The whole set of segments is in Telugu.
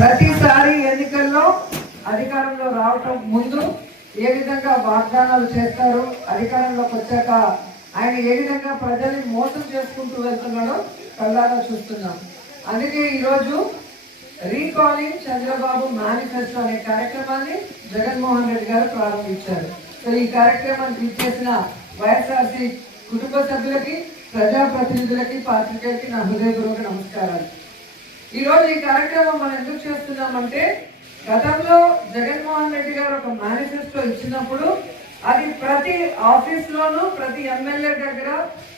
ప్రతిసారి ఎన్నికల్లో అధికారంలో రావటం ముందు ఏ విధంగా వాగ్దానాలు చేస్తారు, అధికారంలోకి వచ్చాక ఆయన ఏ విధంగా ప్రజల్ని మోసం చేసుకుంటూ వెళ్తున్నాడో కళ్ళారా చూస్తున్నాం. అందుకే ఈరోజు రీకాలింగ్ చంద్రబాబు మేనిఫెస్టో అనే కార్యక్రమాన్ని జగన్మోహన్ రెడ్డి గారు ప్రారంభించారు. సో ఈ కార్యక్రమాన్ని ఇచ్చేసిన వైఎస్ఆర్సీ కుటుంబ సభ్యులకి, ప్రజాప్రతినిధులకి, పాత్రికేయులకి నా హృదయపూర్వక నమస్కారాలు. ఈరోజు ఈ కార్యక్రమం మనం ఎందుకు చేస్తున్నామంటే, గతంలో జగన్మోహన్ రెడ్డి గారు ఒక మేనిఫెస్టో ఇచ్చినప్పుడు అది ప్రతి ఆఫీస్ లోనూ, ప్రతి ఎమ్మెల్యే దగ్గర,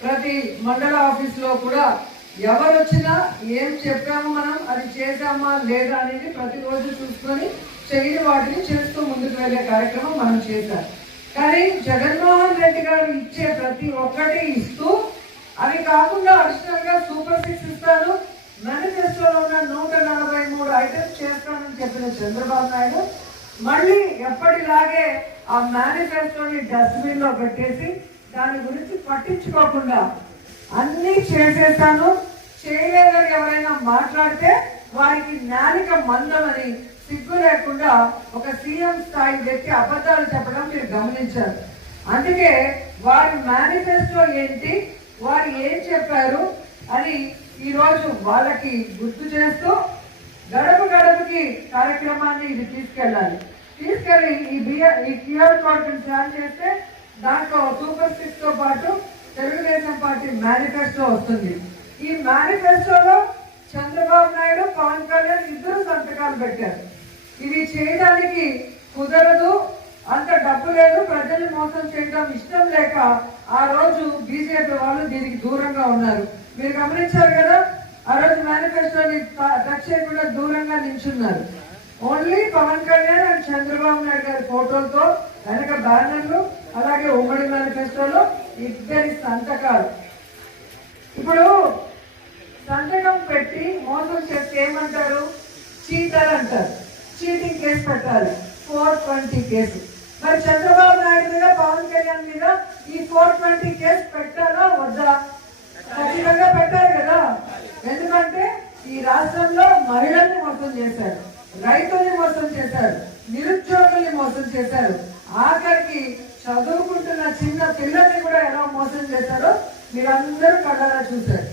ప్రతి మండల ఆఫీస్ లో కూడా ఎవరు వచ్చినా ఏం చెప్పాము మనం, అది చేశామా లేదా అనేది ప్రతిరోజు చూసుకొని చేయని వాటిని చేస్తూ ముందుకు వెళ్ళే కార్యక్రమం మనం చేశాం. కానీ జగన్మోహన్ రెడ్డి గారు ఇచ్చే ప్రతి ఒక్కటి ఇస్తూ, అది కాకుండా అడిషనల్ గా సూపర్ 6 ఇస్తాను, మేనిఫెస్టోలో ఉన్న 143 ఐటమ్స్ చేస్తానని చెప్పిన చంద్రబాబు నాయుడు మళ్ళీ ఎప్పటిలాగే ఆ మేనిఫెస్టోని డస్ట్బిన్ లో పెట్టేసి దాని గురించి పట్టించుకోకుండా అన్ని చేసేస్తాను, చేయలేదని ఎవరైనా మాట్లాడితే వారికి నాలిక మందమని సిగ్గు లేకుండా ఒక సీఎం స్థాయి వ్యక్తి అబద్ధాలు చెప్పడం మీరు గమనించారు. అందుకే వారి మేనిఫెస్టో ఏంటి, వారు ఏం చెప్పారు అని ఈరోజు వాళ్ళకి గుర్తు చేస్తూ గడప గడపకి కార్యక్రమాన్ని ఇది తీసుకెళ్ళి ఈ క్యూఆర్ కోడ్ స్కాన్ చేస్తే దాంట్లో సూపర్ 6 తో పాటు తెలుగుదేశం పార్టీ మేనిఫెస్టో వస్తుంది. ఈ మేనిఫెస్టోలో చంద్రబాబు నాయుడు, పవన్ కళ్యాణ్ ఇద్దరు సంతకాలు పెట్టారు. ఇది చేయడానికి కుదరదు, అంత డబ్బు లేదు, ప్రజల్ని మోసం చేయడం ఇష్టం లేక ఆ రోజు బీజేపీ వాళ్ళు దీనికి దూరంగా ఉన్నారు. మీరు గమనించారు కదా, ఆ రోజు మేనిఫెస్టోని టచ్ చేయకుండా దూరంగా నిల్చున్నారు. ఓన్లీ పవన్ కళ్యాణ్ అండ్ చంద్రబాబు నాయుడు గారి ఫోటోలతో వెనక బ్యానర్లు, అలాగే ఉమ్మడి మేనిఫెస్టోలో ఇద్దరి సంతకాలు. ఇప్పుడు సంతకం పెట్టి మోసం చేస్తే ఏమంటారు? చీటర్ అంటారు. చీటింగ్ కేసు పెట్టాలి, 420 కేసు. మరి చంద్రబాబు నాయుడు మీద, పవన్ కళ్యాణ్ మీద ఈ 420 కేసు పెట్టాలా వద్దా? ఖచ్చితంగా పెట్టారు కదా. ఎందుకంటే ఈ రాష్ట్రంలో మహిళల్ని మోసం చేశారు, రైతుల్ని మోసం చేశారు, నిరుద్యోగుల్ని మోసం చేశారు, ఆఖరికి చదువుకుంటున్న చిన్న పిల్లల్ని కూడా ఎలా మోసం చేశారో మీరందరూ కళ్ళారా చూశారు.